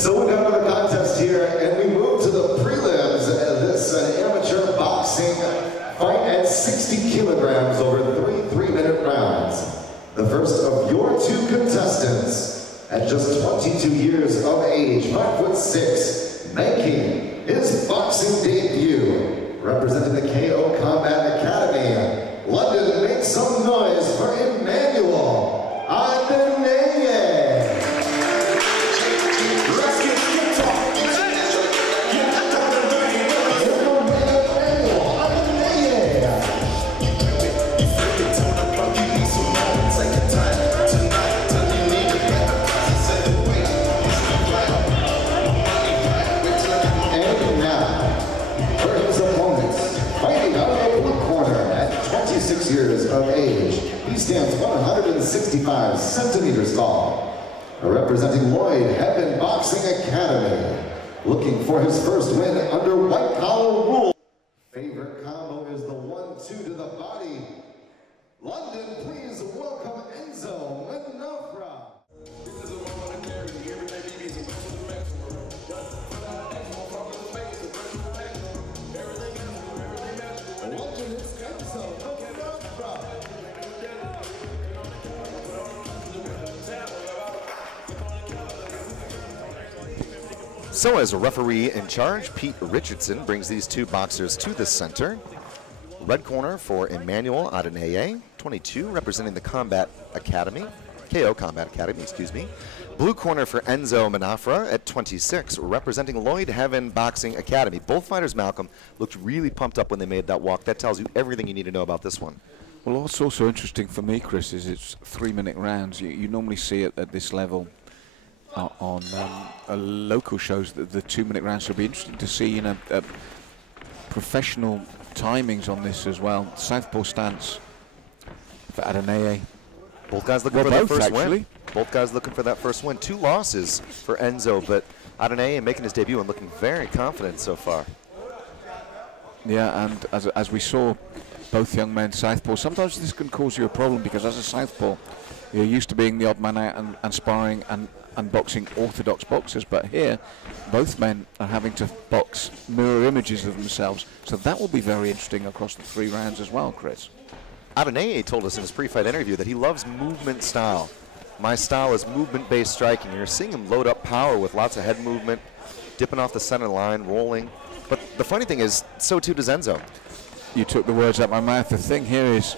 So we got another contest here, and we move to the prelims of this amateur boxing fight at 60 kilograms over three-minute rounds. The first of your two contestants, at just 22 years of age, 5'6", making his boxing debut, representing the KO Combat Academy. London, make some noise for Emmanuel ADENEYE. Years of age. He stands 165 centimeters tall. Representing Lloyd Heaven Boxing Academy. Looking for his first win under white collar rules. Favorite combo is the 1-2 to the body. London, please welcome Enzo MENAFRA. So as a referee in charge, Pete Richardson brings these two boxers to the center. Red corner for Emmanuel ADENEYE, 22, representing the Combat Academy, KO Combat Academy, excuse me. Blue corner for Enzo MENAFRA at 26, representing Lloyd Heaven Boxing Academy. Both fighters, Malcolm, looked really pumped up when they made that walk. That tells you everything you need to know about this one. Well, what's also interesting for me, Chris, is it's 3-minute rounds. You normally see it at this level on local shows. The 2-minute rounds will be interesting to see, you know, professional timings on this as well. Southpaw stance for ADENEYE. Both guys looking for that first win. Both guys looking for that first win. 2 losses for Enzo, but ADENEYE making his debut and looking very confident so far. Yeah, and as we saw, both young men southpaw. Sometimes this can cause you a problem because as a southpaw, you're used to being the odd man out and sparring and boxing orthodox boxers, but here both men are having to box mirror images of themselves, so that will be very interesting across the 3 rounds as well, Chris. ADENEYE told us in his pre-fight interview that he loves movement style. My style is movement-based striking. You're seeing him load up power with lots of head movement, dipping off the center line, rolling. But the funny thing is, so too does Enzo. You took the words out of my mouth. The thing here is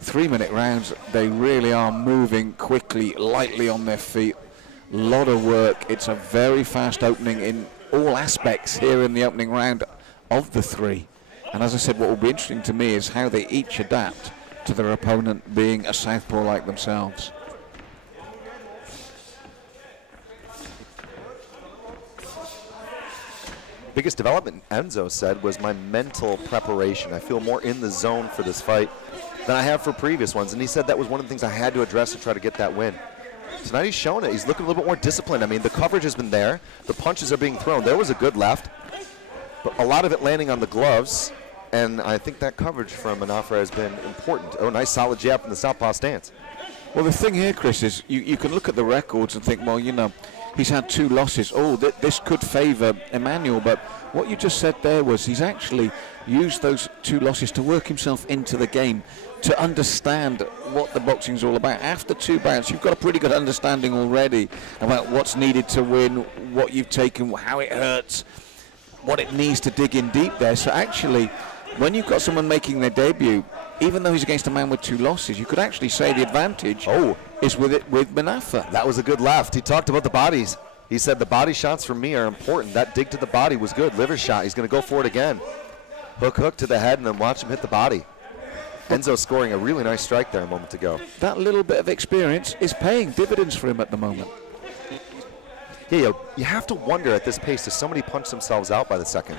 3-minute rounds, they really are moving quickly, lightly on their feet. A lot of work. It's a very fast opening in all aspects here in the opening round of the 3. And as I said, what will be interesting to me is how they each adapt to their opponent being a southpaw like themselves. Biggest development, Enzo said, was my mental preparation. I feel more in the zone for this fight than I have for previous ones. And he said that was one of the things I had to address to try to get that win. Tonight he's shown it. He's looking a little bit more disciplined. I mean, the coverage has been there. The punches are being thrown. There was a good left, but a lot of it landing on the gloves. And I think that coverage from MENAFRA has been important. Oh, nice solid jab from the southpaw stance. Well, the thing here, Chris, is you can look at the records and think, well, you know, he's had 2 losses. Oh, this could favor Emmanuel. But what you just said there was he's actually used those 2 losses to work himself into the game, to understand what the boxing's all about. After 2 bouts, you've got a pretty good understanding already about what's needed to win, what you've taken, how it hurts, what it needs to dig in deep there. So actually, when you've got someone making their debut, even though he's against a man with 2 losses, you could actually say the advantage is with MENAFRA. That was a good left. He talked about the bodies. He said the body shots for me are important. That dig to the body was good. Liver shot. He's going to go for it again. Hook to the head and then watch him hit the body. Enzo scoring a really nice strike there a moment ago. That little bit of experience is paying dividends for him at the moment. Yeah, you have to wonder at this pace, does somebody punch themselves out by the second?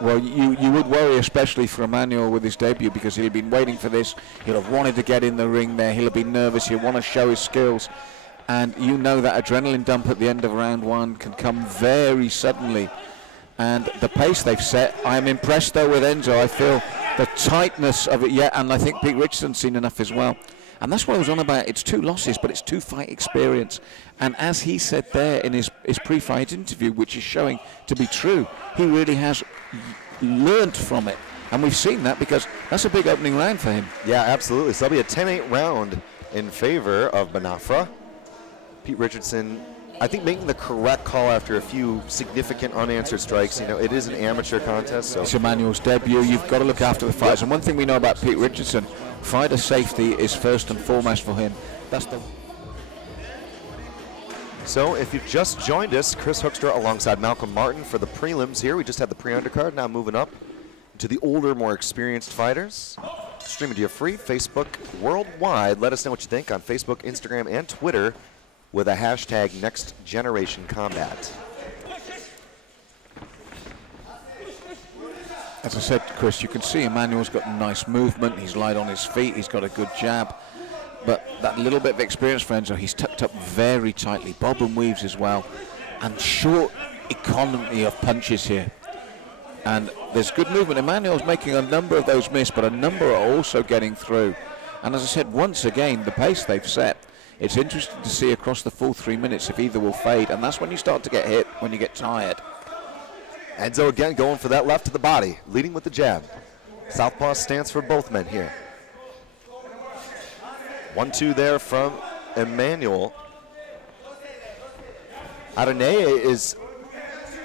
Well, you would worry, especially for Emmanuel with his debut, because he'd been waiting for this. He'll have wanted to get in the ring there. He'll have been nervous. He'll want to show his skills. And you know that adrenaline dump at the end of round 1 can come very suddenly. And the pace they've set, I'm impressed though with Enzo. I feel the tightness of it, and I think Pete Richardson's seen enough as well. And that's what I was on about. It's 2 losses, but it's 2 fight experience. And as he said there in his pre-fight interview, which is showing to be true, he really has learned from it. And we've seen that because that's a big opening round for him. Yeah, absolutely. So that'll be a 10-8 round in favor of MENAFRA. Pete Richardson, I think, making the correct call after a few significant unanswered strikes. You know, it is an amateur contest. So it's Emmanuel's debut. You've got to look after the fighters. And one thing we know about Pete Richardson, fighter safety is first and foremost for him. That's the... So if you've just joined us, Chris Hoekstra alongside Malcolm Martin for the prelims here. We just had the pre-undercard, now moving up to the older, more experienced fighters. Streaming to you free, Facebook worldwide. Let us know what you think on Facebook, Instagram, and Twitter with a hashtag NextGenerationCombat. As I said, Chris, you can see Emmanuel's got nice movement. He's light on his feet. He's got a good jab. But that little bit of experience for Enzo, he's tucked up very tightly. Bob and weaves as well. And short economy of punches here. And there's good movement. Emmanuel's making a number of those miss, but a number are also getting through. And as I said, once again, the pace they've set, it's interesting to see across the full 3 minutes if either will fade. And that's when you start to get hit, when you get tired. Enzo again going for that left to the body, leading with the jab. Southpaw stance for both men here. 1-2 there from Emmanuel. ADENEYE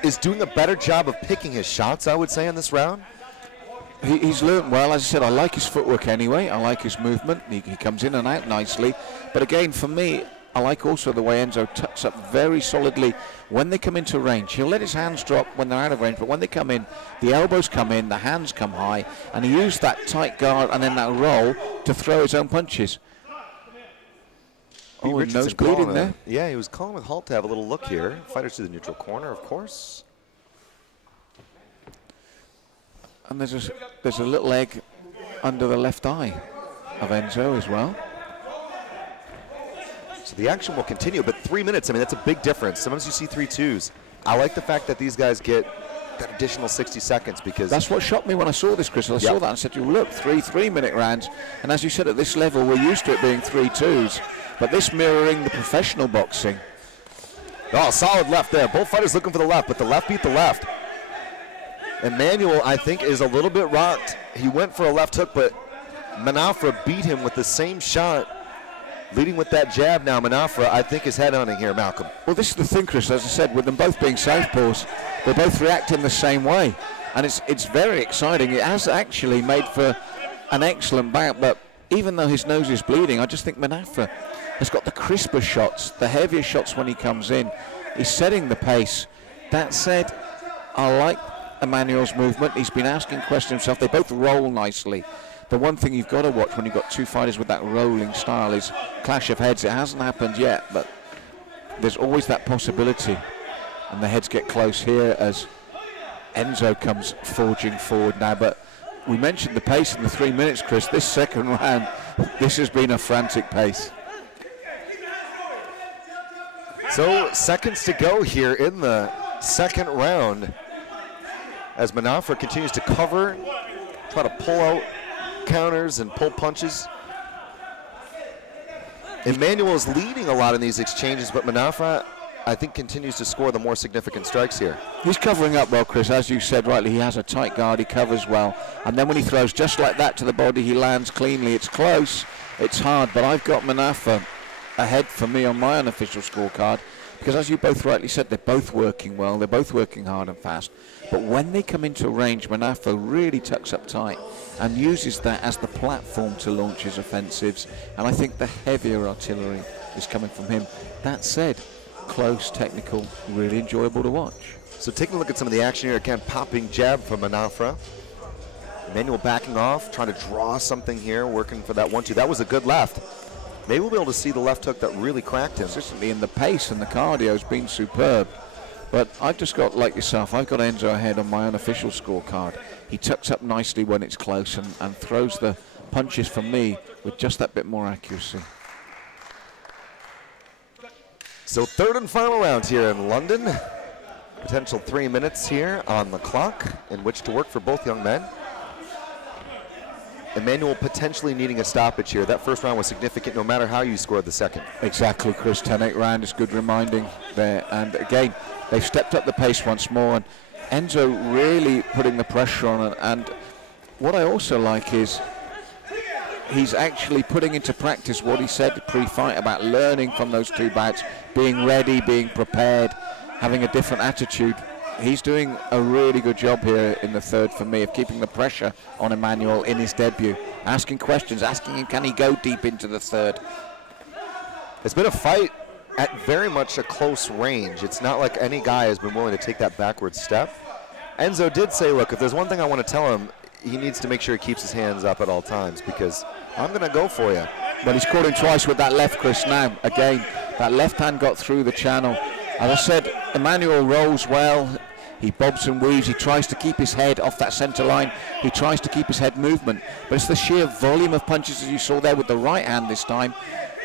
is doing a better job of picking his shots, I would say, in this round. He's learned well. As I said, I like his footwork anyway. I like his movement. He comes in and out nicely. But again, for me, I like also the way Enzo tucks up very solidly when they come into range. He'll let his hands drop when they're out of range, but when they come in, the elbows come in, the hands come high, and he used that tight guard and then that roll to throw his own punches. Oh, and nose bleeding there. Yeah, he was calling with Halt to have a little look here. Fighters to the neutral corner, of course. And there's a little egg under the left eye of Enzo as well. So the action will continue, but 3 minutes, I mean, that's a big difference. Sometimes you see 3-2s. I like the fact that these guys get that additional 60 seconds because... That's what shocked me when I saw this, Chris. I saw that and said, look, 3 3-minute rounds. And as you said, at this level, we're used to it being 3-2s. But this mirroring the professional boxing. Oh, solid left there. Both fighters looking for the left, but the left beat the left. Emmanuel, I think, is a little bit rocked. He went for a left hook, but MENAFRA beat him with the same shot. Leading with that jab now, MENAFRA, I think, is head-hunting here, Malcolm. Well, this is the thing, Chris, as I said, with them both being southpaws, they both react in the same way. And it's very exciting. It has actually made for an excellent bout, but even though his nose is bleeding, I just think MENAFRA has got the crisper shots, the heavier shots when he comes in. He's setting the pace. That said, I like Emmanuel's movement. He's been asking questions himself. They both roll nicely. The one thing you've got to watch when you've got 2 fighters with that rolling style is clash of heads. It hasn't happened yet, but there's always that possibility. And the heads get close here as Enzo comes forging forward now. But we mentioned the pace in the 3 minutes, Chris. This second round, this has been a frantic pace. So seconds to go here in the second round as MENAFRA continues to cover, try to pull out counters and pull punches. Emmanuel is leading a lot in these exchanges, but MENAFRA, I think, continues to score the more significant strikes here. He's covering up well, Chris. As you said rightly, he has a tight guard, he covers well. And then when he throws just like that to the body, he lands cleanly. It's close, it's hard, but I've got MENAFRA ahead for me on my unofficial scorecard. Because as you both rightly said, they're both working well, they're both working hard and fast. But when they come into range, MENAFRA really tucks up tight and uses that as the platform to launch his offensives. And I think the heavier artillery is coming from him. That said, close, technical, really enjoyable to watch. So taking a look at some of the action here, again, popping jab from MENAFRA. Emmanuel backing off, trying to draw something here, working for that 1-2. That was a good left. Maybe we'll be able to see the left hook that really cracked him. Consistently, in the pace and the cardio has been superb. But I've just got, like yourself, I've got Enzo ahead on my unofficial scorecard. He tucks up nicely when it's close and throws the punches from me with just that bit more accuracy. So third and final round here in London. Potential 3 minutes here on the clock in which to work for both young men. Emmanuel potentially needing a stoppage here. That first round was significant no matter how you scored the second. Exactly, Chris. 10-8 round is good reminding there. And again, they've stepped up the pace once more. And Enzo really putting the pressure on it. And what I also like is he's actually putting into practice what he said pre-fight about learning from those two bouts, being ready, being prepared, having a different attitude. He's doing a really good job here in the third for me of keeping the pressure on Emmanuel in his debut, asking questions, asking him can he go deep into the third. It's been a fight at very much a close range. It's not like any guy has been willing to take that backward step. Enzo did say, look, if there's one thing I want to tell him, he needs to make sure he keeps his hands up at all times because I'm going to go for you. Well, he's caught him twice with that left, Chris, now. Again, that left hand got through the channel. As I said, Emmanuel rolls well. He bobs and weaves. He tries to keep his head off that centre line. He tries to keep his head movement. But it's the sheer volume of punches, as you saw there with the right hand this time,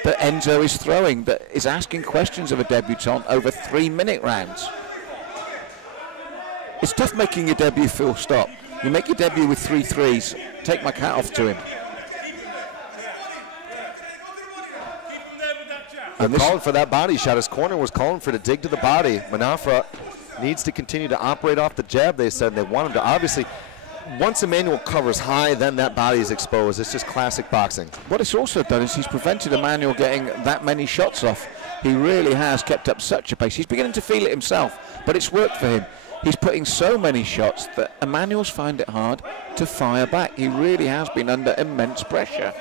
that Enzo is throwing, that is asking questions of a debutant over 3-minute rounds. It's tough making your debut full stop. You make your debut with 3 threes. Take my hat off to him. And calling for that body shot. His corner was calling for to dig to the body. MENAFRA needs to continue to operate off the jab, they said. They want him to, obviously, once Emmanuel covers high, then that body is exposed. It's just classic boxing. What it's also done is he's prevented Emmanuel getting that many shots off. He really has kept up such a pace. He's beginning to feel it himself, but it's worked for him. He's putting so many shots that Emmanuel's found it hard to fire back. He really has been under immense pressure.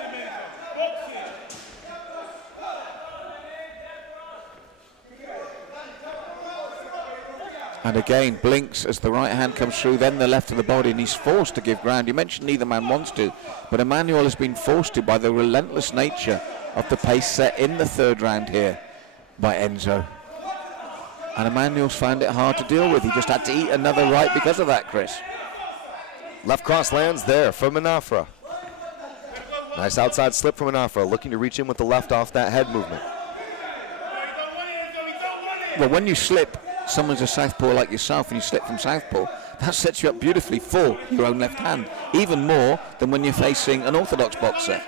And again, blinks as the right hand comes through, then the left of the body, and he's forced to give ground. You mentioned neither man wants to, but Emmanuel has been forced to by the relentless nature of the pace set in the third round here by Enzo. And Emmanuel's found it hard to deal with. He just had to eat another right because of that, Chris. Left cross lands there for MENAFRA. Nice outside slip from MENAFRA, looking to reach in with the left off that head movement. Well, when you slip, someone's a southpaw like yourself and you slip from southpaw, that sets you up beautifully for your own left hand, even more than when you're facing an orthodox boxer.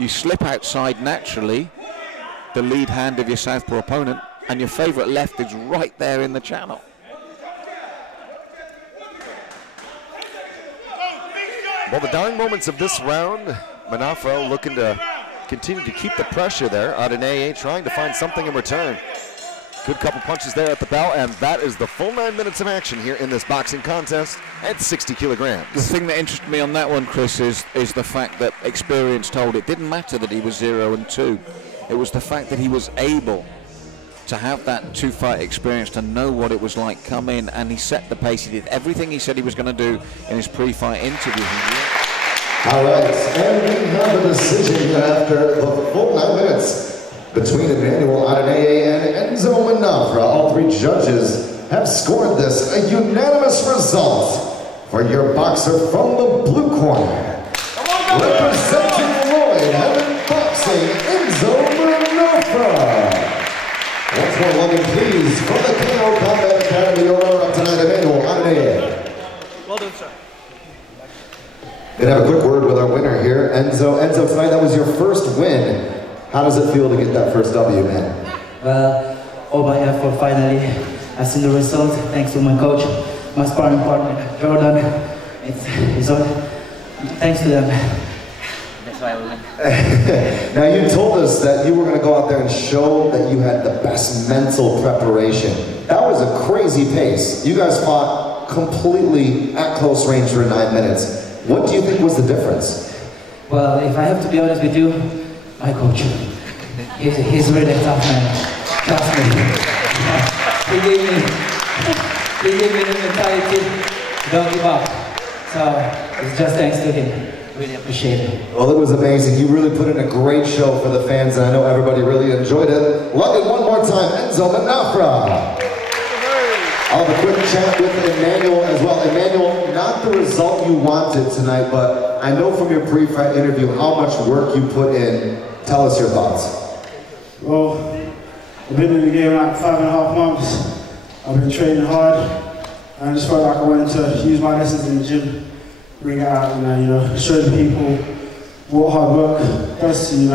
You slip outside naturally, the lead hand of your southpaw opponent, and your favourite left is right there in the channel. Well, the dying moments of this round, MENAFRA looking to continue to keep the pressure there. ADENEYE trying to find something in return. Good couple punches there at the bell, and that is the full 9 minutes of action here in this boxing contest at 60 kilograms. The thing that interested me on that one, Chris, is the fact that experience told it didn't matter that he was 0-2. It was the fact that he was able to have that 2-fight experience, to know what it was like, come in, and he set the pace. He did everything he said he was going to do in his pre-fight interview. All right, and we have a decision after the full 9 minutes between Emmanuel ADENEYE and Enzo MENAFRA. All three judges have scored this a unanimous result for your boxer from the blue corner. Representing Lloyd Heaven Boxing, Enzo MENAFRA. Once more, loving please, from the KO Combat Academy, your owner of tonight, Emmanuel ADENEYE. Well done, sir. Gonna have a quick word with our winner here, Enzo. Enzo, tonight that was your first win. How does it feel to get that first W, man? Well, all my effort finally. I've seen the result thanks to my coach, my sparring partner, Jordan. It's all thanks to them. That's why I won. Now, you told us that you were going to go out there and show that you had the best mental preparation. That was a crazy pace. You guys fought completely at close range for 9 minutes. What do you think was the difference? Well, if I have to be honest with you, my coach. He's really a tough man. Trust me. He gave me the mentality, don't give up. So it's just thanks to him. Really appreciate it. Well, it was amazing. You really put in a great show for the fans, and I know everybody really enjoyed it. Love it one more time, Enzo MENAFRA. I'll have a quick chat with Emmanuel as well. Emmanuel, not the result you wanted tonight, but I know from your pre-fight interview how much work you put in. Tell us your thoughts. Well, I've been in the game like 5.5 months. I've been training hard, and I just felt like I wanted to use my lessons in the gym bring it out, show the people what hard work does to you,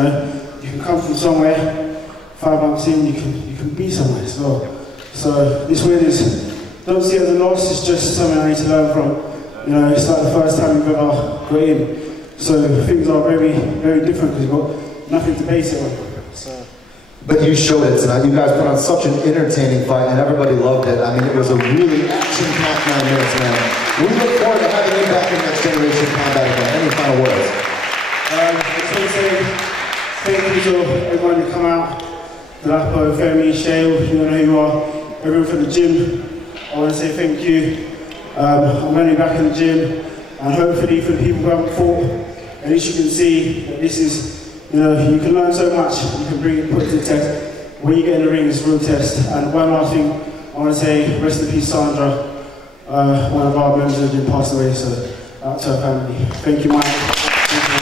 You can come from somewhere, 5 months in, you can be somewhere as well. So this win is, don't see it as a loss, it's just something I need to learn from. It's like the first time you've ever got in. So things are very, very different because you've got nothing to base it on. But you showed it tonight. You guys put on such an entertaining fight, and everybody loved it. I mean, it was a really action-packed 9 minutes, man. We look forward to having you back in Next Generation Combat again. Any final words? I just want to say thank you to everyone who come out. Delapo, Femi, Shale, you know who you are. Everyone from the gym, I want to say thank you. I'm only back in the gym, and hopefully for the people who haven't fought, at least you can see that this is, you can learn so much, you can bring it, put it to the test. When you get in the ring, it's a real test. And one last thing, I want to say, rest in peace, Sandra. One of our members has been passed away, so out to her family. Thank you, Mike. Thank you.